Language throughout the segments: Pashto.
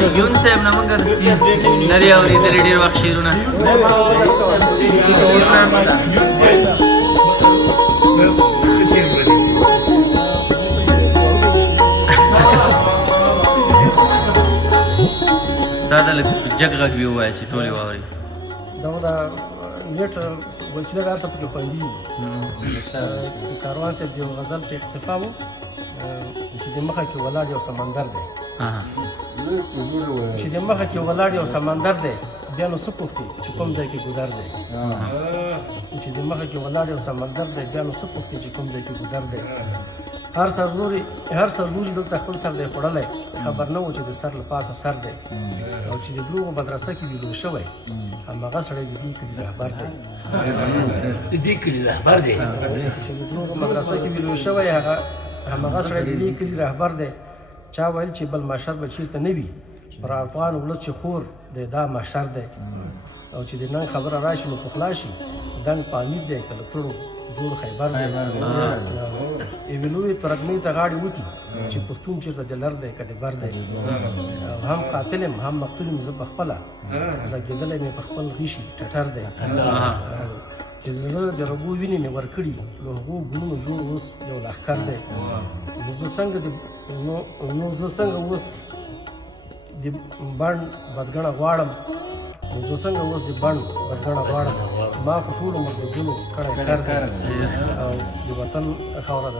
یون صاحب نه مونږ نه دی اورېدلی ډېر وخت شعرونه ستا د لږ جګ غږ وي ووایه چې ټول یې واوري دا د نیټ وسیله د هر څه پکې خوندي وي کاروان صاحب د یو غزل په اقتفا و چې د مخه کې ولاړ یو سمندر دی چې د مخه کې ولاړ یو سمندر دی بیا نو څه پوښتې چې کوم ځای کې ګودر دی چې د مخه کې ولاړ یو سمندر دی بیا نو څه پوښتې چې کوم ځای کې ګودر دی هر سرزوري دلته خپل سر دی خوړلی خبر نه و چې د سر له پاسه سر دی او چې د دروغو مدرسه کې ویلو شوی هماغه سړی د دې کلي رهبر دی د دې کلي رهبر دی چې د دروغو مدرسه کې ویلو شوی هماغه سړی د دې کلي رهبر دی چا ویل چې بل محشر به چېرته نه وي پر افغان ولس چې خور دی دا محشر دی او چې د نن خبره راشي نو پخلا شي دنګ پامیر دی که له تړو جوړ خیبر دی یوې لویې ترږمۍ ته غاړې وتي چې پښتون چېرته د لر دی که ډبر دی او هم قاتل یم هم مقتول یم زه پخپله لګېدلی مې په خپل غیشي ټټر دی چې زړه د رګو وینې مې ورکړي له هغو ګلونو جوړ اوس یو لښکر دی نو زه څنګه اوس د بڼ بدګڼه غواړم ما خو ټول عمر د ګلو کړی کر دی او د وطن خاوره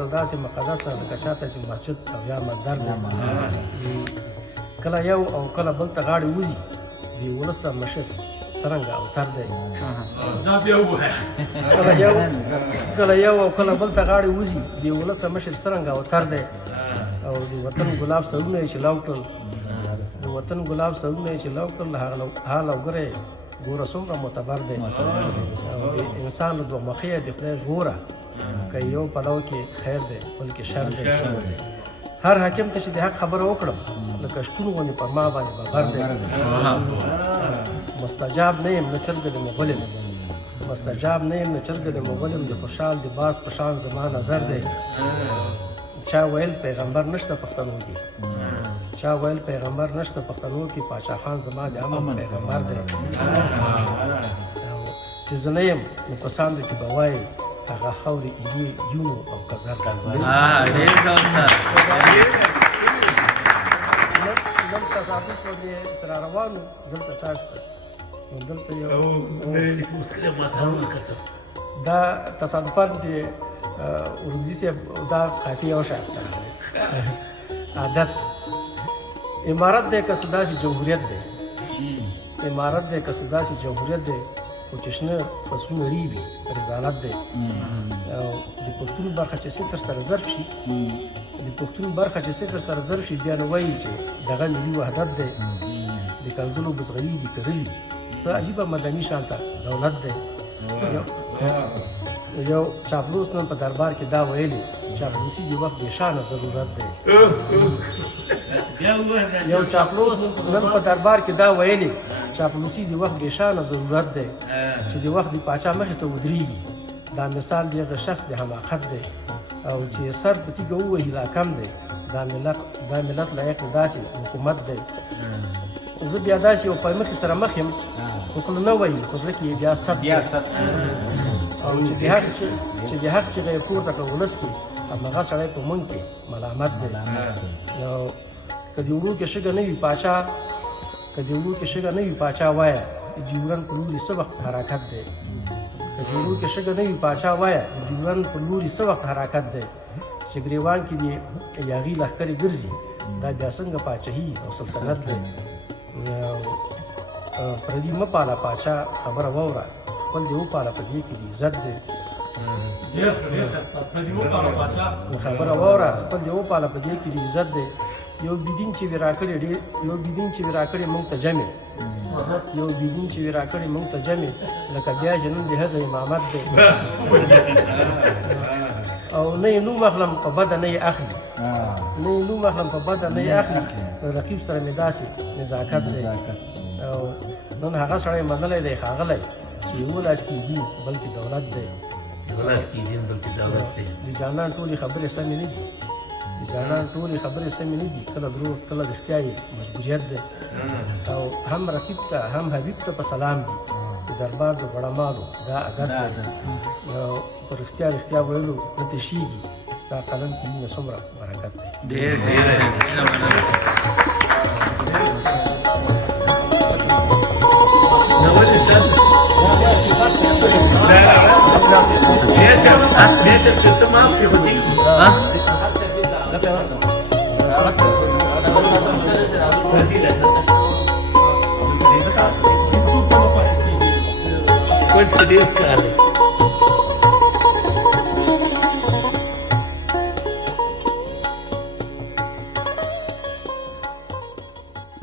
د داسې مقدسه لکه چاته چې مسجد او یا مندر دی کله یو او کله بل ته غاړې وځي د ولسه مشر څرنګه اوتر دی کله یو او کله بل ته غاړې وځي د ولسه مشر څرنګه اوتر دی او د وطن ګلاب سرونه یې چې لو کړل حال او ګره ګوره څومره معتبر دی او د انسان له دوه مخې د خدای ژغوره که یو پلو کې خیر دی بلکې شر دی هر حاکم ته چې د حق خبره وکړم لکه شپون غوندې پر ما باندې ببر دی مستجاب نه یم نه چرګه د مغل یم د خوشحال د باز په شان زما نظر دی چا ویل پیغمبر نشته پښتنو کې پاچا خان زما د امن پیغمبر دی چې زه نه یم نو په ساندو کې به وایي هغه خاورې ایلې یونو او کزر نن تصادف باندې سره روانو دلته تاسو ته دلته یو دا تصادفات د ورګزي صاحب دا قافیه او شاعر عادت امارت دی که څه داسې جمهوریت دی خو چې شنه فصلونه ریبي رضالت دی او د پښتون برخه چې صفر سره ضرب شي بیا نو وایي چې دغه ملي وحدت دی د کنځلو بزغلي دي کرلي څه عجیبه مدني شانته دولت دی یو چاپلوس نن په دربار کې دا ویلي چاپلوسي د وخت بېشانه ضرورت دی چې د وخت د پاچا مخې ته ودرېږي دا مثال د هغه شخص د حماقت دی او چې سر په تیږه ووهي لا کم دی دا ملت لایق داسې حکومت دی زه بیا داسې یو پای مخې سره مخ یم خو خوله نه وایي خو زړه کې یې بیا صد او چې د حق چیغه یې پورته کړه ولس کې هماغه سړی په مونږ کې ملامت دی او که د وړو کې شګه نه وي پاچا وایه د ډیورن په لوري څه وخت حرکت دی چې ګریوان کې د یاغي لښکرې ګرځي دا بیا څنګه پاچاهي او سلطنت دی پردي مه پاله پاچا خبره واوره خپل دې وپاله په دې کې د عزت دی یو بيدین چې وی راکړي مونږ ته جمع لکه بیا جنون د هغه امامت دی او نه نو مخلم په بد نه اخلي رقیب سره مې داسې نزاکت دی او نن هغه سړی منلی دی ښاغلی چې یو لاس کې دین بلکې دولت دی د جانان ټولې خبرې سمې نه دي د جانان ټولې خبرې سمې نه دي، کله دروغ کله رښتیا یې مجبوریت دی. او هم رقیب ته هم حبیب ته په سلام دي. د دربار د غړمالو دا عادت دی. په رښتیا رښتیا ویلو نه تشېږي. ستا قلم کې وینه څومره برکت دی. ډېر ډېر لازم تتمع في خديك ها كنت خديك